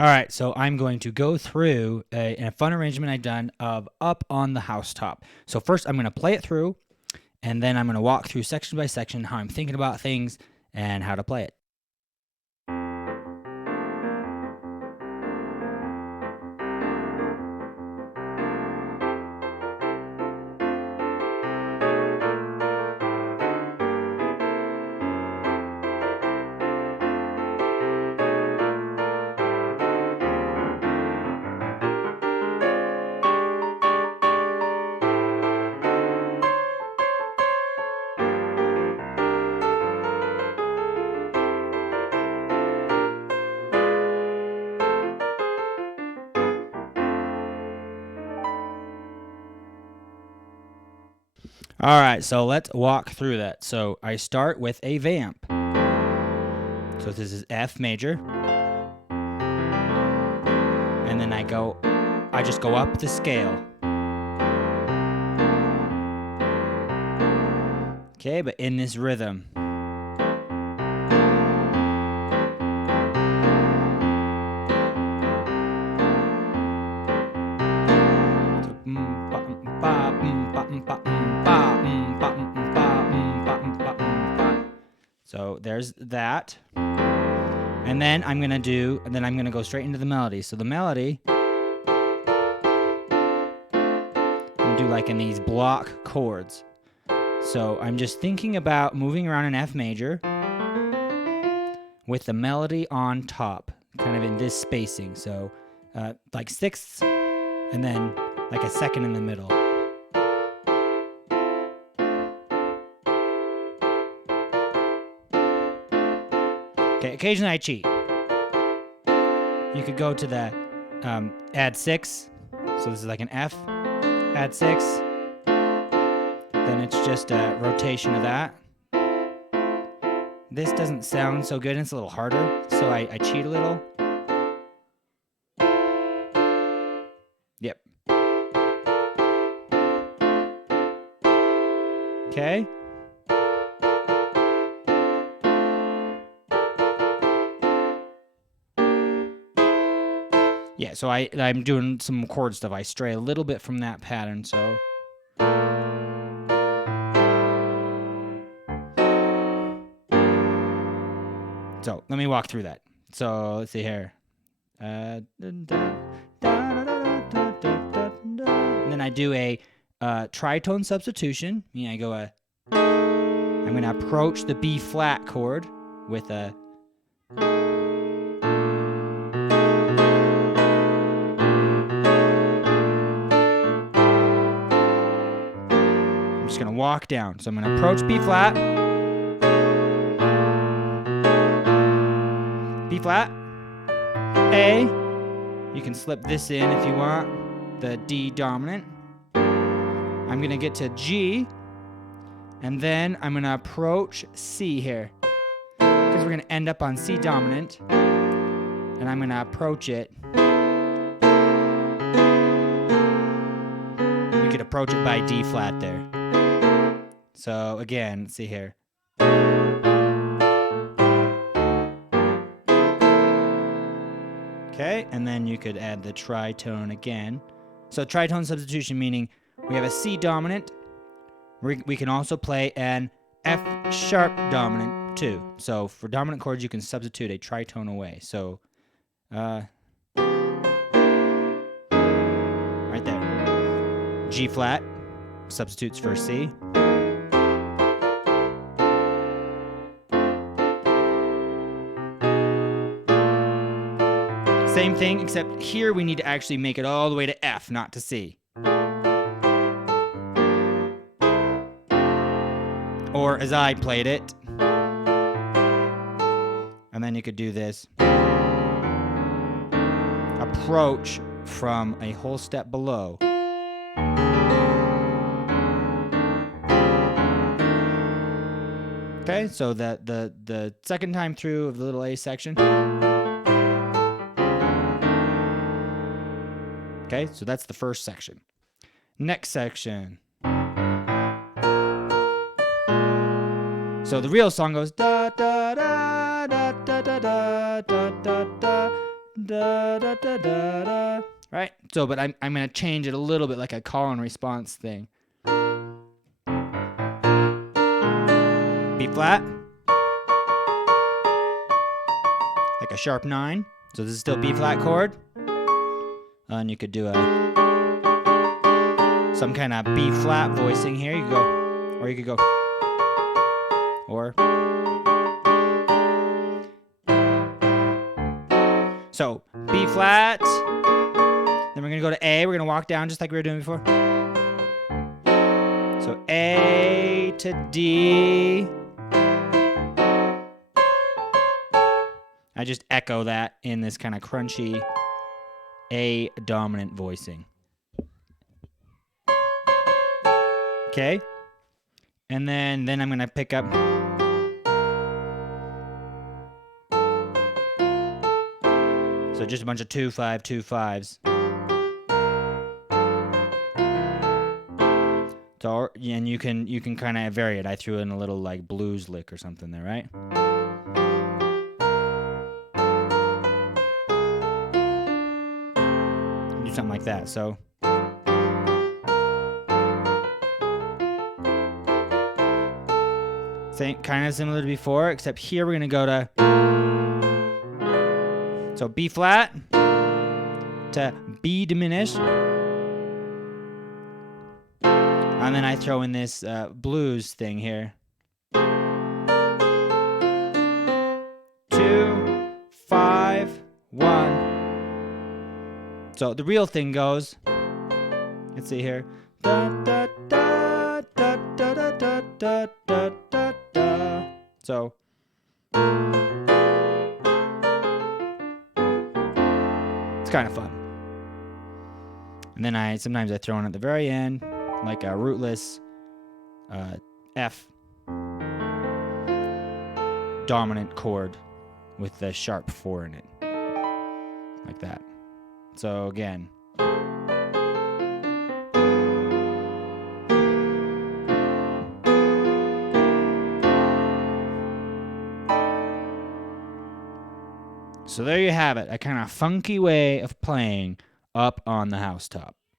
All right, so I'm going to go through a fun arrangement I've done of Up on the Housetop. So first I'm going to play it through, and then I'm going to walk through section by section how I'm thinking about things and how to play it. All right, so let's walk through that. So I start with a vamp. So this is F major. And then I just go up the scale. Okay, but in this rhythm. So there's that. And then I'm going to go straight into the melody. So the melody, I'm going to do like in these block chords. So I'm just thinking about moving around an F major with the melody on top, kind of in this spacing. So like sixths and then like a second in the middle. Okay, occasionally I cheat. You could go to the add 6. So this is like an F, add 6. Then it's just a rotation of that. This doesn't sound so good, and it's a little harder, so I cheat a little. Yep. Okay. Yeah, so I'm doing some chord stuff. I stray a little bit from that pattern, so. So let me walk through that. So let's see here. And then I do a tritone substitution. I go I'm going to approach the B flat chord with a. I'm just going to walk down. So I'm going to approach B flat. B flat, A, you can slip this in if you want, the D dominant. I'm going to get to G, and then I'm going to approach C here, because we're going to end up on C dominant, and I'm going to approach it. You could approach it by D flat there. So again, let's see here. Okay, and then you could add the tritone again. So tritone substitution meaning we have a C dominant. We can also play an F sharp dominant too. So for dominant chords, you can substitute a tritone away. So, right there. G flat substitutes for C. Same thing, except here we need to actually make it all the way to F, not to C. Or as I played it. And then you could do this. Approach from a whole step below. Okay, so that the second time through of the little A section. Okay, so that's the first section. Next section. So the real song goes da da da da da da da da da da da da da da da. Right? So, but I'm gonna change it a little bit like a call and response thing. B flat. Like a sharp 9. So this is still B flat chord. And you could do some kind of B flat voicing here. You could go, or you could go, or. So B flat. Then we're gonna go to A. We're gonna walk down just like we were doing before. So A to D. I just echo that in this kind of crunchy A dominant voicing. Okay? And then I'm going to pick up. So just a bunch of 2-5, 2-5s. So, and you can kind of vary it. I threw in a little like blues lick or something there, right? Do something like that. So kind of similar to before, except here we're gonna go to B flat to B diminished, and then I throw in this blues thing here. 2, 5, 1. So the real thing goes. Let's see here. Da, da, da, da, da, da, da, da, da, da, da. So it's kind of fun. And then sometimes I throw in at the very end like a rootless F dominant chord with the sharp 4 in it. Like that. So again. So there you have it, a kind of funky way of playing up on the housetop.